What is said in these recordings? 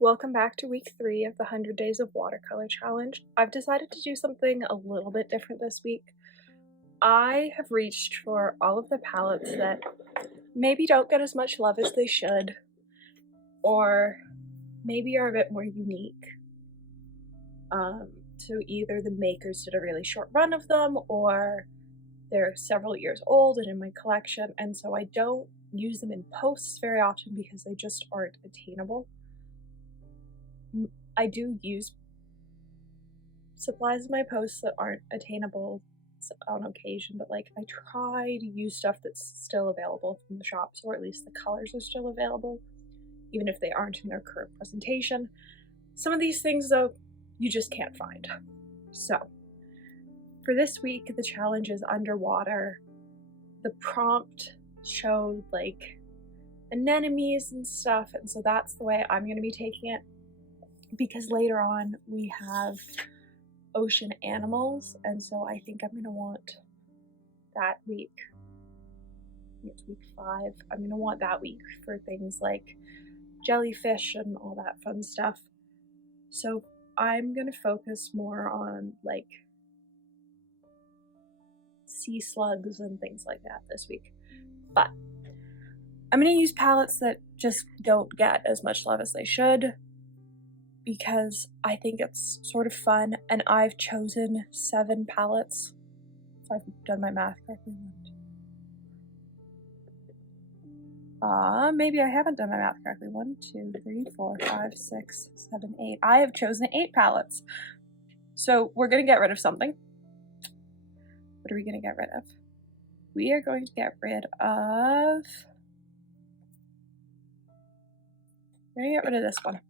Welcome back to week 3 of the 100 Days of Watercolor Challenge. I've decided to do something a little bit different this week. I have reached for all of the palettes that maybe don't get as much love as they should, or maybe are a bit more unique. So either the makers did a really short run of them, or they're several years old and in my collection, and so I don't use them in posts very often because they just aren't attainable. I do use supplies in my posts that aren't attainable on occasion, but like I try to use stuff that's still available from the shops, or at least the colors are still available, even if they aren't in their current presentation. Some of these things, though, you just can't find. So for this week, the challenge is underwater. The prompt showed like anemones and stuff, and so that's the way I'm going to be taking it, because later on we have ocean animals, and so I think I'm going to want that week, it's week 5, I'm going to want that week for things like jellyfish and all that fun stuff. So I'm going to focus more on like sea slugs and things like that this week. But I'm going to use palettes that just don't get as much love as they should, because I think it's sort of fun, and I've chosen 7 palettes, if I've done my math correctly. Maybe I haven't done my math correctly. 1, 2, 3, 4, 5, 6, 7, 8. I have chosen 8 palettes. So we're going to get rid of something. What are we going to get rid of? We are going to get rid of... We're going to get rid of this one.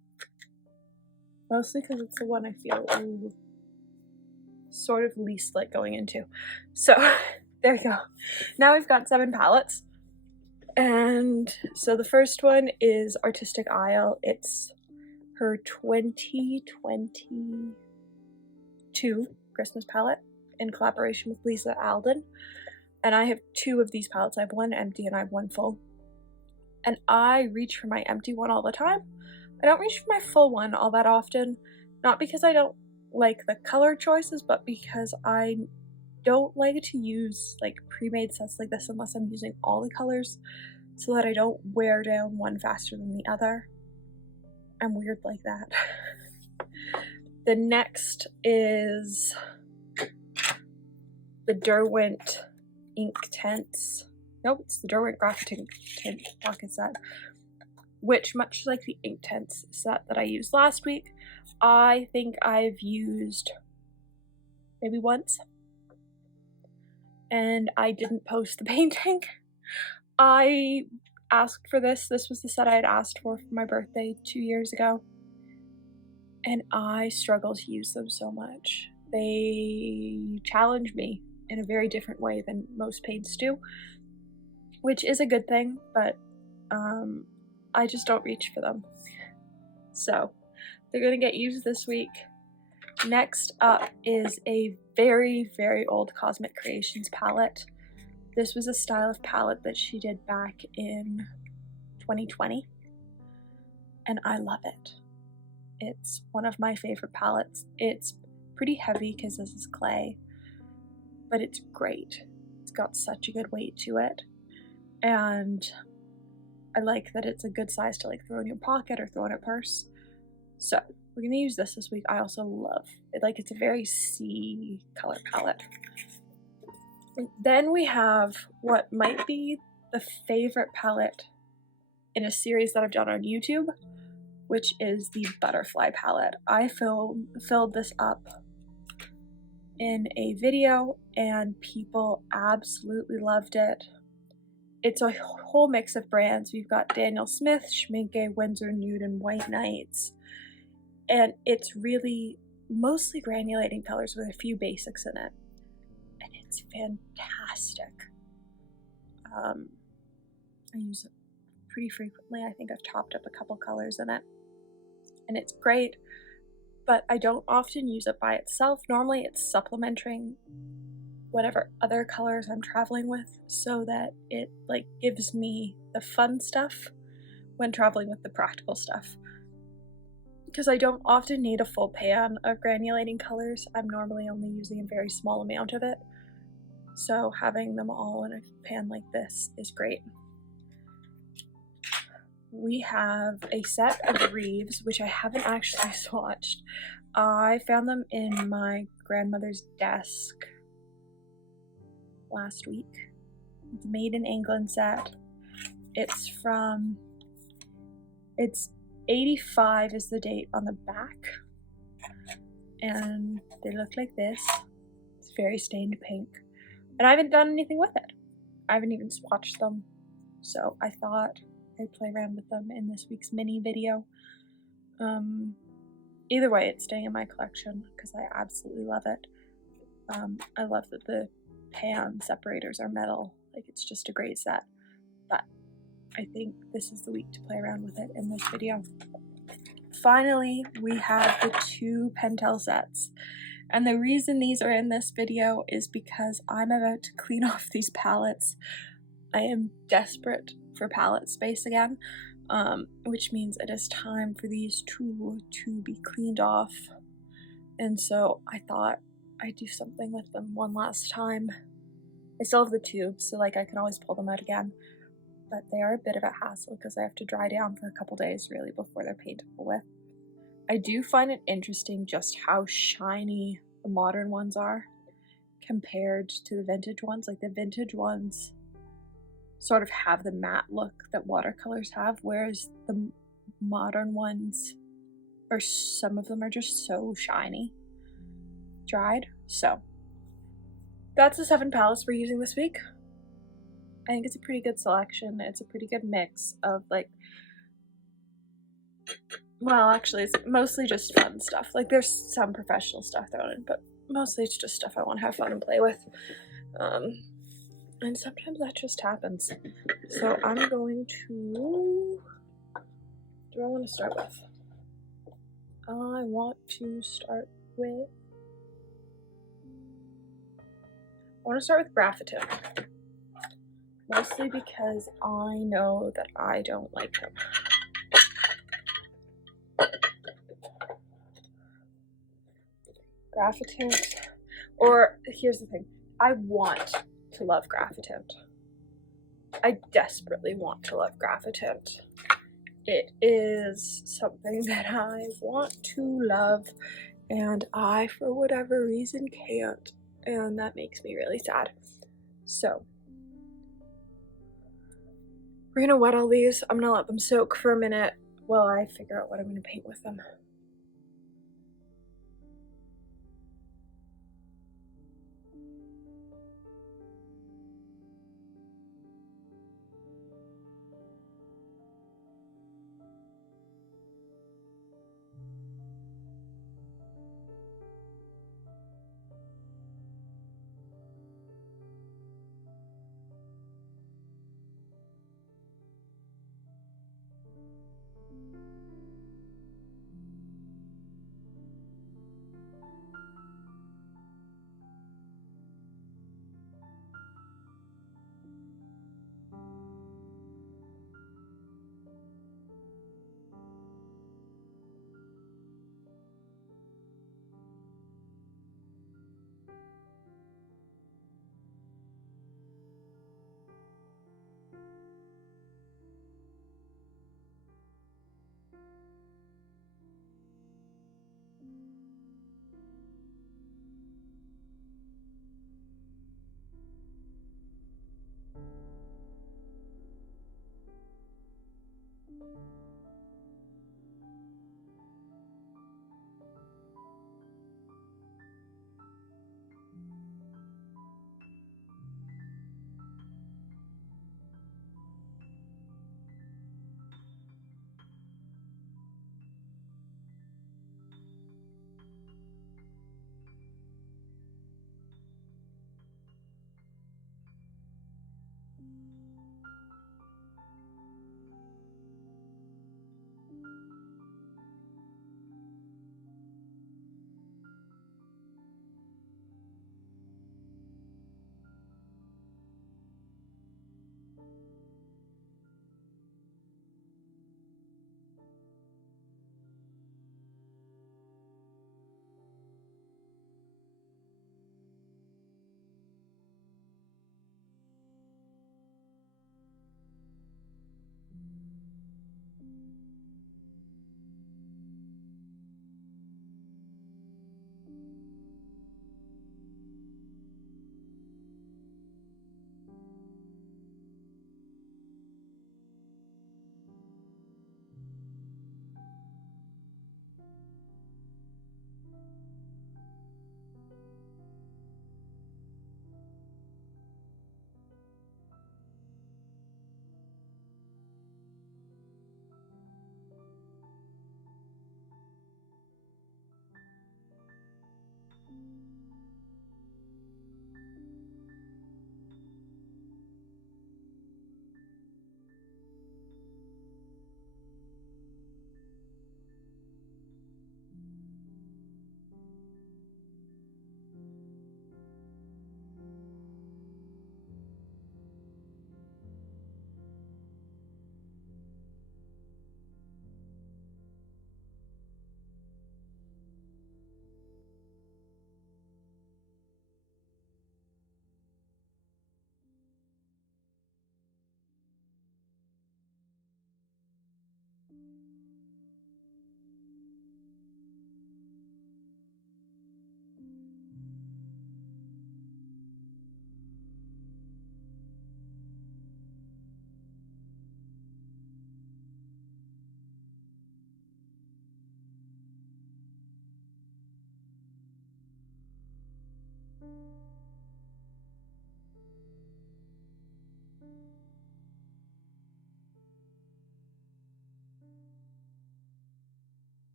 Mostly because it's the one I feel sort of least like going into. So there we go. Now we've got 7 palettes. And so the first one is Artistic Isle. It's her 2022 Christmas palette in collaboration with Lisa Alden. And I have 2 of these palettes. I have one empty and I have one full. And I reach for my empty one all the time. I don't reach for my full one all that often, not because I don't like the color choices, but because I don't like to use like pre-made sets like this unless I'm using all the colors, so that I don't wear down one faster than the other. I'm weird like that. The next is the Derwent Ink Tints. Nope, it's the Derwent Graphatint pocket set, which, much like the ink tints set that I used last week, I think I've used maybe once, and I didn't post the painting. I asked for this. This was the set I had asked for my birthday 2 years ago, and I struggle to use them so much. They challenge me in a very different way than most paints do, which is a good thing, but I just don't reach for them. So they're going to get used this week. Next up is a very, very old Cosmic Creations palette. This was a style of palette that she did back in 2020, and I love it. It's one of my favorite palettes. It's pretty heavy because this is clay, but it's great. It's got such a good weight to it, and I like that it's a good size to like throw in your pocket or throw in a purse. So we're gonna use this week. I also love it. Like, it's a very sea color palette. And then we have what might be the favorite palette in a series that I've done on YouTube, which is the Butterfly palette. I filled this up in a video and people absolutely loved it. It's a whole mix of brands. We've got Daniel Smith, Schmincke, Winsor, Nude, and White Nights. And it's really mostly granulating colors with a few basics in it. And it's fantastic. I use it pretty frequently. I think I've topped up a couple colors in it. And it's great, but I don't often use it by itself. Normally it's supplementing whatever other colors I'm traveling with, so that it like gives me the fun stuff when traveling with the practical stuff. because I don't often need a full pan of granulating colors. I'm normally only using a very small amount of it. So having them all in a pan like this is great. We have a set of Reeves, which I haven't actually swatched. I found them in my grandmother's desk last week. It's made in England set. It's 85 is the date on the back. And they look like this. It's very stained pink. And I haven't done anything with it. I haven't even swatched them. So I thought I'd play around with them in this week's mini video. Either way, it's staying in my collection because I absolutely love it. I love that the pan separators are metal. Like, it's just a great set. But I think this is the week to play around with it in this video. Finally, we have the 2 Pentel sets. And the reason these are in this video is because I'm about to clean off these palettes. I am desperate for palette space again, which means it is time for these 2 to be cleaned off. And so I thought I'd do something with them one last time. I still have the tubes, so like I can always pull them out again, but they are a bit of a hassle because I have to dry down for a couple days really before they're paintable with. I do find it interesting just how shiny the modern ones are compared to the vintage ones. Like, the vintage ones sort of have the matte look that watercolors have, whereas the modern ones, or some of them, are just so shiny dried. So that's the 7 palettes we're using this week. I think it's a pretty good selection. It's a pretty good mix of, like, well, actually, it's mostly just fun stuff. Like, there's some professional stuff thrown in, but mostly it's just stuff I want to have fun and play with. And sometimes that just happens. So I'm going to... What do I want to start with? I want to start with... I want to start with Graphatint. Mostly because I know that I don't like them. Graphatint, or here's the thing, I want to love Graphatint. I desperately want to love Graphatint. It is something that I want to love, and I, for whatever reason, can't, and that makes me really sad. So we're gonna wet all these. I'm gonna let them soak for a minute while I figure out what I'm gonna paint with them.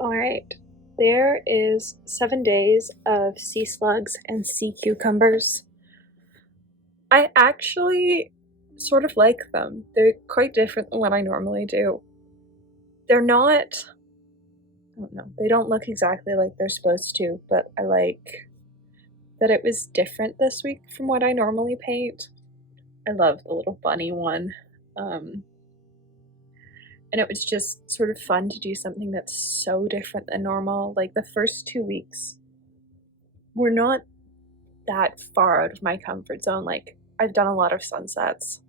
Alright, there is 7 days of sea slugs and sea cucumbers. I actually sort of like them. They're quite different than what I normally do. They're not, I don't know, they don't look exactly like they're supposed to, but I like that it was different this week from what I normally paint. I love the little bunny one. And it was just sort of fun to do something that's so different than normal. Like the first 2 weeks were not that far out of my comfort zone. Like I've done a lot of sunsets.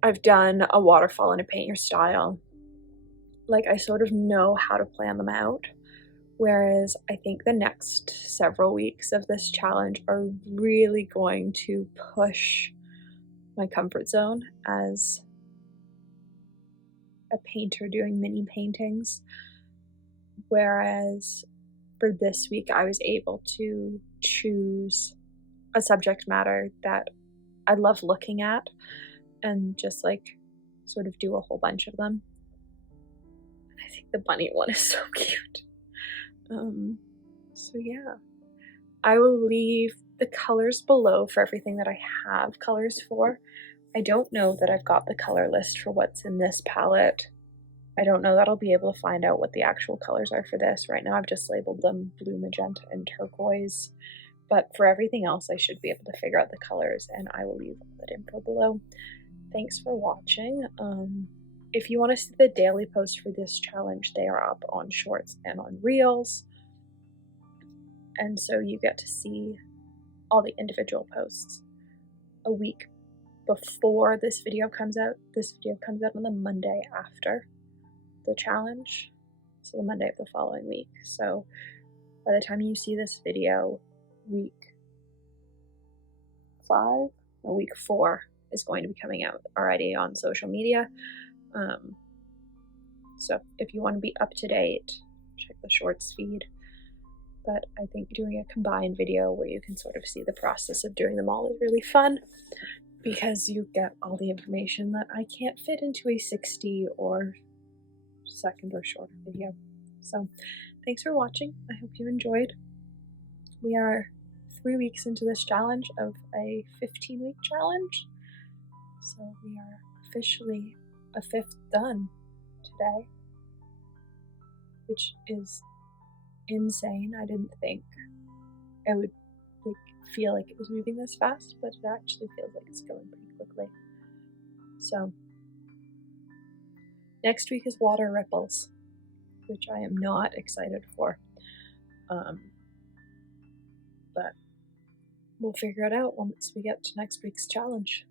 I've done a waterfall in a paint your style. Like I sort of know how to plan them out. Whereas I think the next several weeks of this challenge are really going to push my comfort zone as a painter doing mini paintings. Whereas for this week, I was able to choose a subject matter that I love looking at and just like sort of do a whole bunch of them. I think the bunny one is so cute. So yeah, I will leave the colors below for everything that I have colors for. I don't know that I've got the color list for what's in this palette. I don't know that I'll be able to find out what the actual colors are for this. Right now I've just labeled them blue, magenta, and turquoise. But for everything else, I should be able to figure out the colors, and I will leave all that info below. Thanks for watching. If you want to see the daily posts for this challenge, they are up on Shorts and on Reels. And so you get to see all the individual posts a week before this video comes out. This video comes out on the Monday after the challenge, so the Monday of the following week. So by the time you see this video, week 4 is going to be coming out already on social media. So if you want to be up to date, check the Shorts feed. But I think doing a combined video where you can sort of see the process of doing them all is really fun, because you get all the information that I can't fit into a 60 or second or shorter video. So thanks for watching. I hope you enjoyed. We are 3 weeks into this challenge of a 15-week challenge. So we are officially a 5th done today, which is insane. I didn't think I would feel like it was moving this fast, but it actually feels like it's going pretty quickly. So next week is water ripples, which I am not excited for. But we'll figure it out once we get to next week's challenge.